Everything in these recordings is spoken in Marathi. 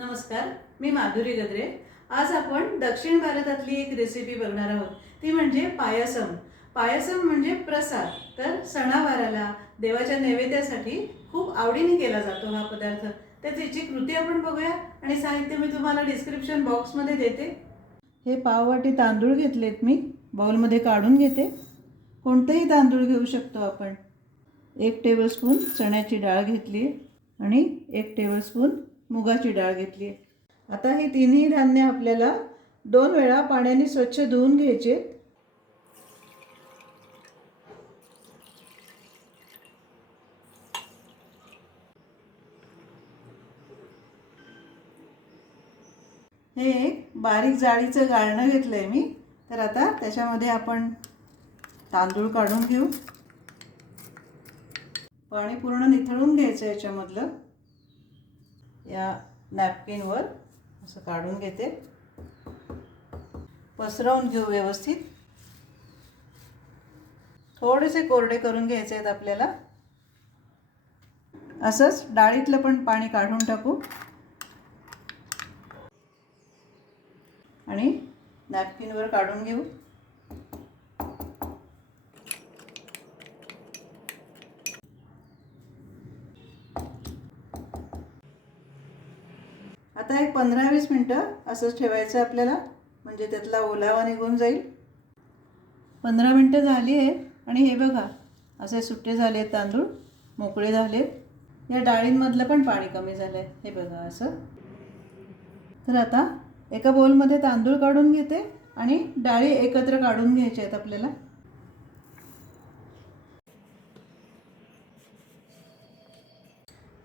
नमस्कार, मी माधुरी गद्रे। आज आपण दक्षिण भारतातली एक रेसिपी बघणार आहोत, ती म्हणजे पायसम। पायसम म्हणजे प्रसाद। तर सणावाराला देवाच्या नैवेद्यासाठी खूप आवडीने केला जातो हा पदार्थ। तर त्याची कृती आपण बघूया आणि साहित्य मी तुम्हाला डिस्क्रिप्शन बॉक्समध्ये देते। हे पाववाटी तांदूळ घेतलेत मी, बाउलमध्ये काढून घेते। कोणतेही तांदूळ घेऊ शकतो आपण। 1 टेबलस्पून चण्याची डाळ घेतली आणि 1 टेबलस्पून मुगाची डाळ घेतली। आता हे तिन्ही धान्य आपल्याला 2 वेळा पाण्याने स्वच्छ धुवून घ्यायचे। हे एक बारीक जाळीचं गाळणं घेतलंय मी। तर आता त्याच्यामध्ये आपण तांदूळ काढून घेऊ। पाणी पूर्ण निथळून घ्यायचं याच्यामधलं। या नॅपकिनवर असं काढून घेते, पसरवून घेऊ व्यवस्थित। थोडेसे कोरडे करून घ्यायचे आहेत आपल्याला। असंच डाळीतलं पण पाणी काढून टाकू आणि नॅपकिनवर काढून घेऊ। आता एक 15-20 मिनिटं असंच ठेवायचं आपल्याला, म्हणजे त्यातला ओलावा निघून जाईल। 15 मिनिटं झाली आहे आणि हे बघा असे सुट्टे झाले तांदूळ, मोकळे झालेत। या डाळींमधलं पण पाणी कमी झालं आहे, हे बघा असं। तर आता एका बोलमध्ये तांदूळ काढून घेते आणि डाळी एकत्र काढून घ्यायच्या आहेत आपल्याला।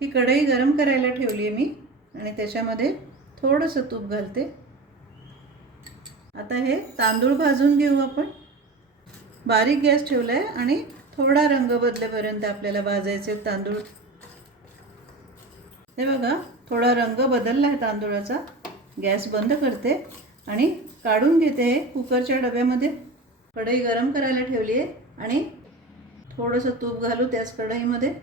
ही कढई गरम करायला ठेवली आहे मी आणि त्याच्यामध्ये थोडंसं तूप घालते। आता हे तांदूळ भाजून घेऊ आपण। बारीक गॅस ठेवला आहे आणि थोडा रंग बदलेपर्यंत आपल्याला भाजायचे तांदूळ। हे बघा थोडा रंग बदलला आहे तांदूळाचा। गॅस बंद करते आणि काढून घेते कुकरच्या डब्यामध्ये। कढई गरम करायला ठेवली आहे आणि थोडंसं तूप घालू त्याच कढईमध्ये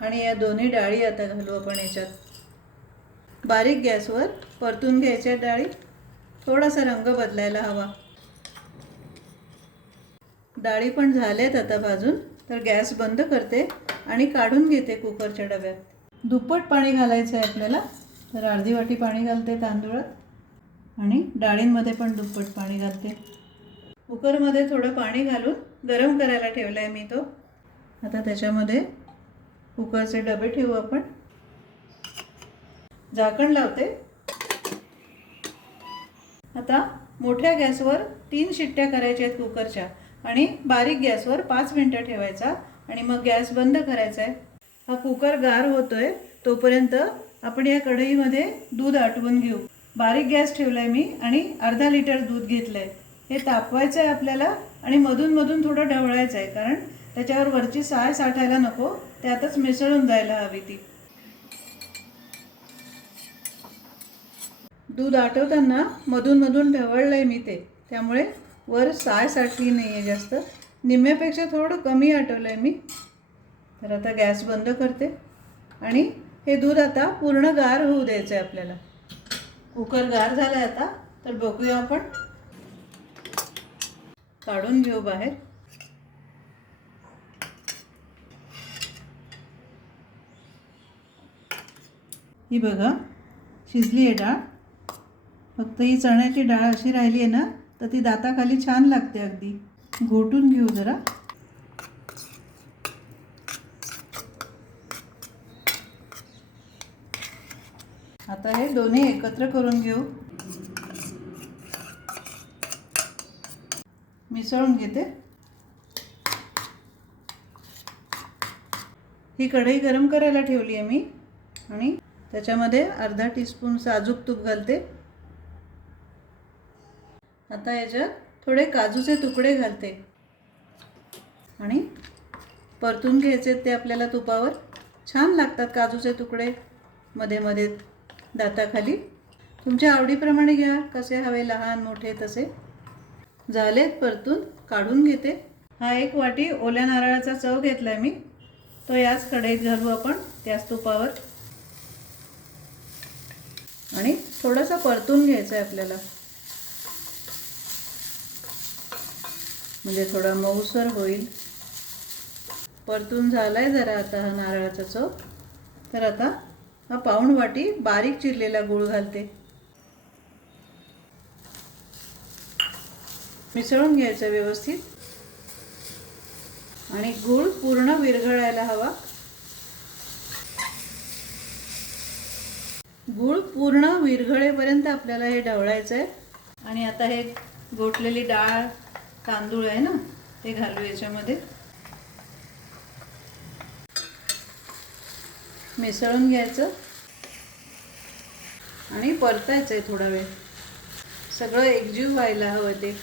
आणि या दोन्ही डाळी आता घालू आपण याच्यात। बारीक गॅसवर परतून घ्यायच्या डाळी। थोडासा रंग बदलायला हवा। डाळी पण झाल्यात आता भाजून, तर गॅस बंद करते आणि काढून घेते कुकरच्या डब्यात। दुप्पट पाणी घालायचं आहे आपल्याला, तर अर्धी वाटी पाणी घालते तांदूळात आणि डाळींमध्ये पण दुप्पट पाणी घालते। कुकरमध्ये थोडं पाणी घालून गरम करायला ठेवला आहे मी तो। आता त्याच्यामध्ये कुकरचे डबे ठेवू आपण। झाकण लावते। आता मोठ्या गॅसवर 3 शिट्ट्या करायच्या आहेत कुकरच्या आणि बारीक गॅसवर 5 मिनिटं ठेवायचा आणि मग गॅस बंद करायचा आहे। हा कुकर गार होतोय तोपर्यंत आपण या कढईमध्ये दूध आटवून घेऊ। बारीक गॅस ठेवलाय मी आणि अर्धा लिटर दूध घेतलंय। हे तापवायचं आहे आपल्याला आणि मधून मधून थोडं ढवळायचं आहे, कारण त्याच्यावर वरची साय साठायला नको, त्यातच मिसळून जायला हवी ती। दूध आटवताना मधून मधून ढवळलंय मी ते, त्यामुळे वर साय साठली नाही आहे जास्त। निम्म्यापेक्षा थोडं कमी आटवलंय मी। तर आता गॅस बंद करते आणि हे दूध आता पूर्ण गार होऊ द्यायचं आहे आपल्याला। कुकर गार झाला आहे आता, तर बघूया आपण। काढून घेऊ बाहेर। ही बघा शिजली आहे डाळ। फक्त ही चण्याची डाळ अशी राहिली आहे ना, तर ती दाताखाली छान लागते अगदी। घोटून घेऊ जरा। आता हे दोन्ही एकत्र करून घेऊ। मिसळून घेते। ही कढई गरम करायला ठेवली आहे मी आणि त्याच्यामध्ये अर्धा टीस्पून साजूक तूप घालते। आता याच्यात थोडे काजूचे तुकडे घालते आणि परतून घ्यायचे ते आपल्याला तुपावर। छान लागतात काजूचे तुकडे मध्ये मध्ये दाताखाली। तुमच्या आवडीप्रमाणे घ्या, कसे हवे लहान मोठे तसे। झालेत परतून, काढून घेते। हा 1 वाटी ओल्या नारळाचा चव घेतलाय मी, तो याच कढईत घालू आपण त्याच तुपावर। आणि थोडासा परतून घ्यायचा आहे आपल्याला, म्हणजे थोडा मऊसर होईल. परतून झालाय जरा आता हा नारळाचा चव. तर आता हा पाऊण वाटी बारीक चिरलेला गूळ घालते. मिसळून घ्यायचं व्यवस्थित आणि गूळ पूर्ण विरघळायला हवा. गूळ पूर्ण विरघळेपर्यंत आपल्याला हे ढवळायचं आहे. आणि आता हे गोठलेली डाळ तांदूळ आहे ना, ते घालू याच्यामध्ये. मिसळून घ्यायचं आणि परतायचं आहे थोडा वेळ. सगळं एकजीव व्हायला हवं ते.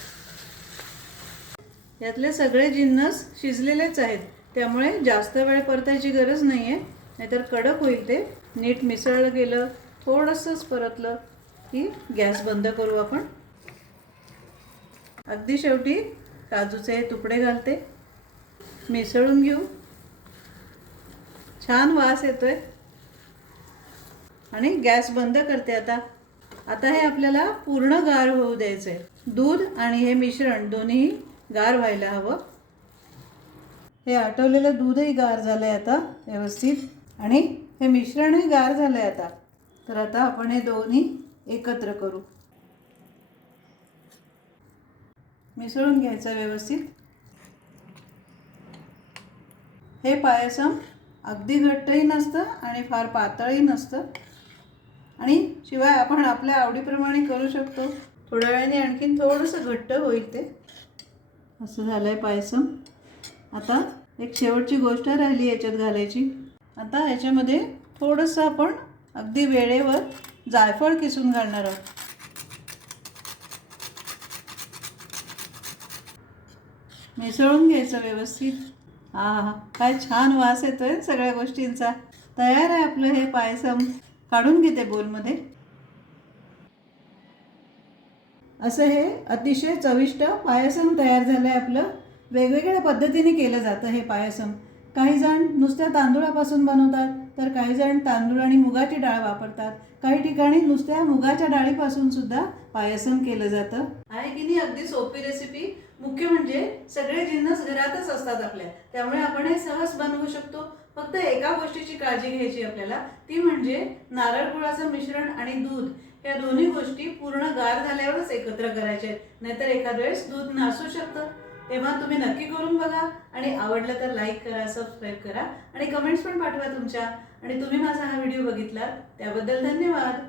यातले सगळे जिन्नस शिजलेलेच आहेत, त्यामुळे जास्त वेळ परतायची गरज नाही आहे, नाहीतर कडक होईल ते. नीट मिसळलं गेलं, थोडंसंच परतलं की गॅस बंद करू आपण. अगदी शेवटी काजूचे तुकडे घालते. मिसळून घेऊ. छान वास येतोय आणि गॅस बंद करते आता. आता हे आपल्याला पूर्ण गार होऊ द्यायचं आहे. दूध आणि हे मिश्रण दोन्ही गार व्हायला हवं. हे आटवलेलं दूधही गार झालं आहे आता व्यवस्थित, आणि हे मिश्रणही गार झालं आहे आता. तर आता आपण हे दोन्ही एकत्र करू. मिसळून घ्यायचं व्यवस्थित. हे पायसम अगदी घट्टही नसतं आणि फार पातळही नसतं, आणि शिवाय आपण आपल्या आवडीप्रमाणे करू शकतो. थोड्या वेळाने आणखीन थोडंसं घट्ट होईल ते. असं झालं आहे पायसम. आता एक शेवटची गोष्ट राहिली याच्यात घालायची. आता याच्यामध्ये थोडंसं आपण अगदी वेळेवर जायफळ किसून घालणार आहोत. मिसळून घ्यायचं व्यवस्थित. हा, काय छान वास येतोय सगळ्या गोष्टींचा. तयार आहे आपलं हे पायसम. काढून घेते बोलमध्ये. असं हे अतिशय चविष्ट पायसम तयार झालं आहे आपलं. वेगवेगळ्या पद्धतीने केलं जातं हे पायसम. काही जण नुसत्या तांदूळापासून बनवतात, तर काही जण तांदूळ आणि मुगाची डाळ वापरतात. काही ठिकाणी नुसत्या मुगाच्या डाळीपासून सुद्धा पायसम केलं जातं. आहे की नाही अगदी सोपी रेसिपी. मुख्य म्हणजे सगळे जिन्नस घरातच असतात आपल्या, त्यामुळे आपण हे सहज बनवू शकतो. फक्त एका गोष्टीची काळजी घ्यायची आपल्याला, ती म्हणजे नारळ गुळाचं मिश्रण आणि दूध या दोन्ही गोष्टी पूर्ण गार झाल्यावरच एकत्र करायचे आहेत, नाहीतर एखाद्या वेळेस दूध नासू शकतं. तेव्हा तुम्ही नक्की करून बघा, आणि आवडलं तर लाईक करा, सबस्क्राईब करा, आणि कमेंट्स पण पाठवा तुमच्या. आणि तुम्ही माझा हा व्हिडिओ बघितला त्याबद्दल धन्यवाद.